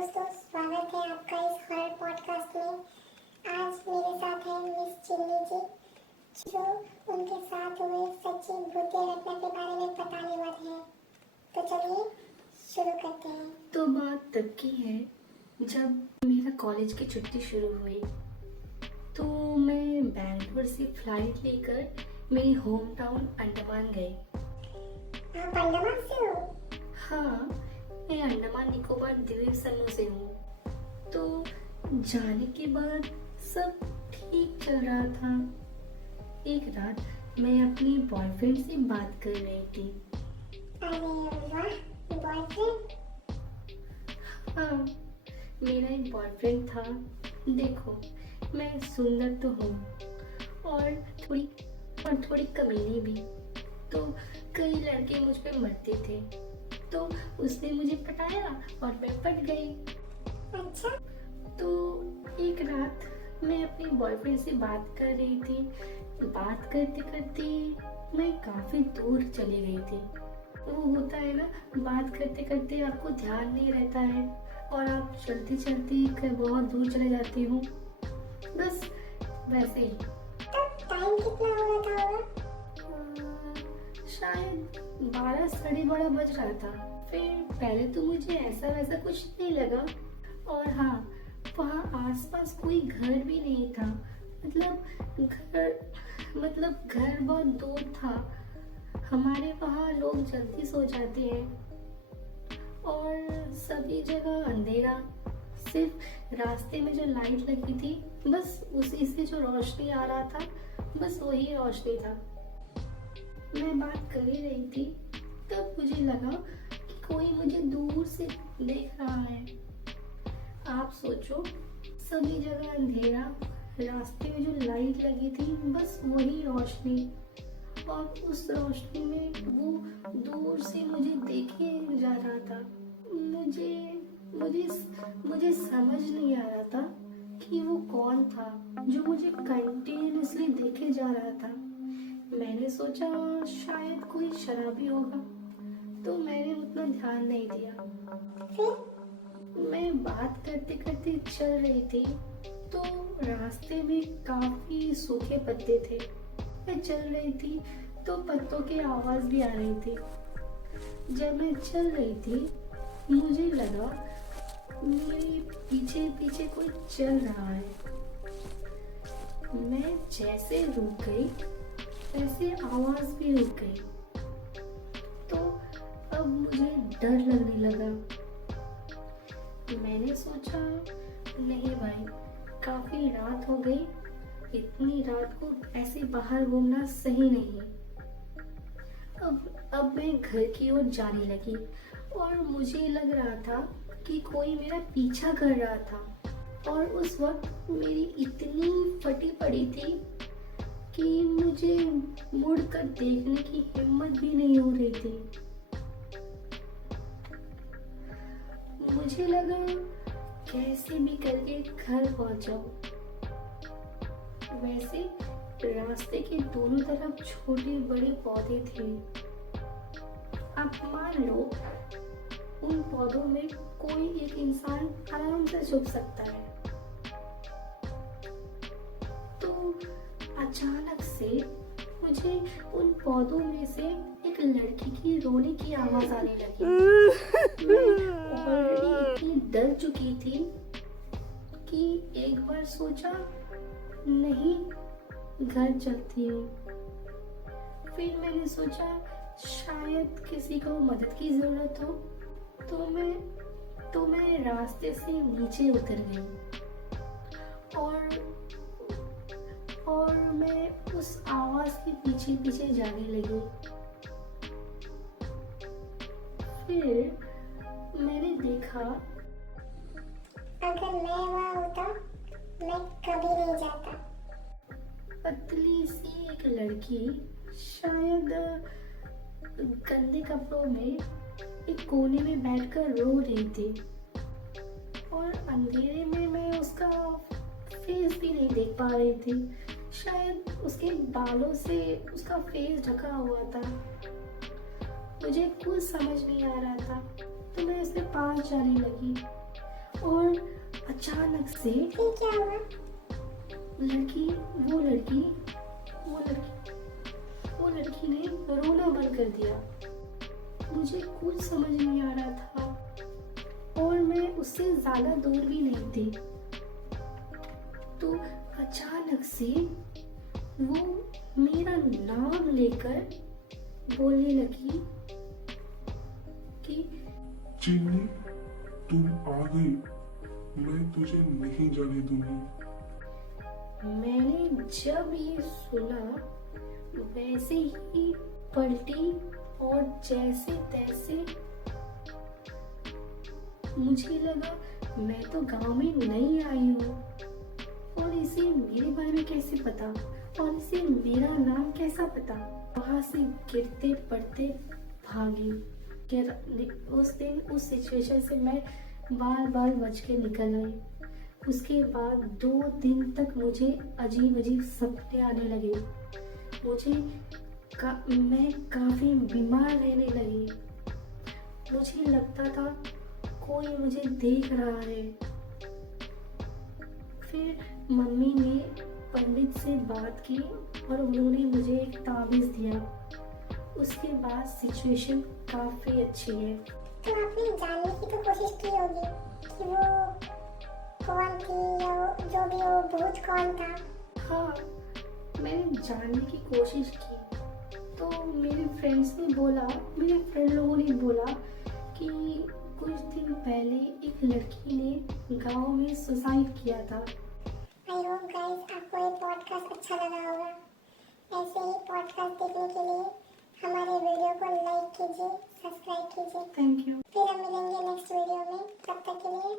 दोस्तों, स्वागत है आपका इस हॉरर पॉडकास्ट में। आज मेरे साथ है मिस चिल्ली जी, जो उनके साथ हुए सच्ची भूतिया घटना के बारे में बताने वाले हैं। तो चलिए शुरू करते हैं। तो बात तब की है जब मेरा कॉलेज की छुट्टी शुरू हुई, तो मैं बैंगलोर से फ्लाइट लेकर मेरी होम टाउन अंडमान गई। आप अंडमान से हो? हाँ, मैं अंडमान निकोबार द्वीप समूह से हूँ। तो जाने के बाद सब ठीक चल रहा था। एक रात मैं अपनी बॉयफ्रेंड से बात कर रही थी। अरे वाह, बॉयफ्रेंड? हाँ, मेरा एक बॉयफ्रेंड था। देखो, मैं सुंदर तो हूँ और थोड़ी कमीनी भी, तो कई लड़के मुझ पे मरते थे। तो उसने मुझे पटाया और मैं पट गई। अच्छा। तो एक रात मैं अपने बॉयफ्रेंड से बात कर रही थी। बात करते करते मैं काफी दूर चली गई थी। वो होता है ना, बात करते करते आपको ध्यान नहीं रहता है और आप चलते चलते बहुत दूर चले जाते हो, बस वैसे ही। तब टाइम कितना हो रहा था होगा? शायद 12 साढ़े 12 बज रहा था। फिर पहले तो मुझे ऐसा वैसा कुछ नहीं लगा, और हाँ, वहाँ आसपास कोई घर भी नहीं था। मतलब घर बहुत दूर था। हमारे वहाँ लोग जल्दी सो जाते हैं और सभी जगह अंधेरा। सिर्फ रास्ते में जो लाइट लगी थी, बस उसी से जो रोशनी आ रहा था, बस वही रोशनी था। मैं बात कर ही रही थी, तब मुझे लगा कि कोई मुझे दूर से देख रहा है। आप सोचो, सभी जगह अंधेरा, रास्ते में जो लाइट लगी थी, बस वही रोशनी, और उस रोशनी में वो दूर से मुझे देखे जा रहा था। मुझे समझ नहीं आ रहा था कि वो कौन था जो मुझे कंटिन्यूअसली देखे जा रहा था। मैंने सोचा शायद कोई शराबी होगा, तो मैंने उतना ध्यान नहीं दिया। फिर मैं बात करते करते चल रही थी, तो रास्ते में काफी सूखे पत्ते थे। मैं चल रही थी तो पत्तों की आवाज भी आ रही थी। जब मैं चल रही थी, मुझे लगा मेरे पीछे पीछे कोई चल रहा है। मैं जैसे रुक गई, वैसे आवाज भी रुक गई। तो अब मुझे डर लगने लगा। मैंने सोचा, नहीं भाई, काफी रात हो गई, इतनी रात को ऐसे बाहर घूमना सही नहीं। अब मैं घर की ओर जाने लगी और मुझे लग रहा था कि कोई मेरा पीछा कर रहा था। और उस वक्त मेरी इतनी फटी पड़ी थी कि मुझे मुड़कर देखने की हिम्मत भी नहीं हो रही थी। मुझे लगा कैसे भी करके घर पहुंच जाऊं। वैसे रास्ते के दोनों तरफ छोटे बड़े पौधे थे। अब मान लो उन पौधों में कोई एक इंसान आराम से छुप सकता है। तो अचानक से मुझे उन पौधों में से एक लड़की की रोने की आवाज आने लगी। मैं ऑलरेडी इतनी डर चुकी थी कि एक बार सोचा, नहीं, घर चलती हूँ। फिर मैंने सोचा शायद किसी को मदद की जरूरत हो, तो मैं रास्ते से नीचे उतर गई और मैं उस आवाज के पीछे पीछे जाने लगी। फिर मैंने देखा, अगर मैं वहाँ होता, मैं कभी नहीं जाता। पतली सी एक लड़की, शायद गंदे कपड़ों में, एक कोने में बैठकर रो रही थी। और अंधेरे में मैं उसका फेस भी नहीं देख पा रही थी। शायद उसके बालों से उसका फेस ढका हुआ था। मुझे कुछ समझ नहीं आ रहा था, तो मैं उसके पास जाने लगी अचानक से फिर क्या हुआ? वो लड़की ने रोना बंद कर दिया। मुझे कुछ समझ नहीं आ रहा था और मैं उससे ज्यादा दूर भी नहीं थी। तो अचानक से वो मेरा नाम लेकर बोलने लगी कि चिन्नी, तुम आ गई। मैं तुझे नहीं जाने दूंगी। मैंने जब ये सुना वैसे ही पलटी और जैसे तैसे मुझे लगा मैं तो गांव में नहीं आई हूँ और इसे मेरे बारे में कैसे पता और इसे मेरा नाम कैसा पता। वहां से गिरते पड़ते भागी। उस दिन उस सिचुएशन से मैं बार बार बच के निकल आई। उसके बाद 2 दिन तक मुझे अजीब अजीब सपने आने लगे। मैं काफी बीमार रहने लगी। मुझे लगता था कोई मुझे देख रहा है। फिर मम्मी ने पंडित से बात की और उन्होंने मुझे एक ताबीज दिया। उसके बाद सिचुएशन काफी अच्छी है। तो आपने जानने की तो कोशिश की होगी कि वो कौन थी या जो भी वो भूत कौन था। हाँ, मैंने जानने की कोशिश की तो मेरे फ्रेंड लोगों ने बोला कि कुछ दिन पहले एक लड़की ने गांव में सुसाइड किया था। आई होप गाइस आपको ये पॉडकास्ट अच्छा लगा होगा। ऐसे ही पॉडकास्ट देखने के लिए हमारे वीडियो को लाइक कीजिए, सब्सक्राइब कीजिए। Thank you. फिर हम मिलेंगे नेक्स्ट वीडियो में। तब तक के लिए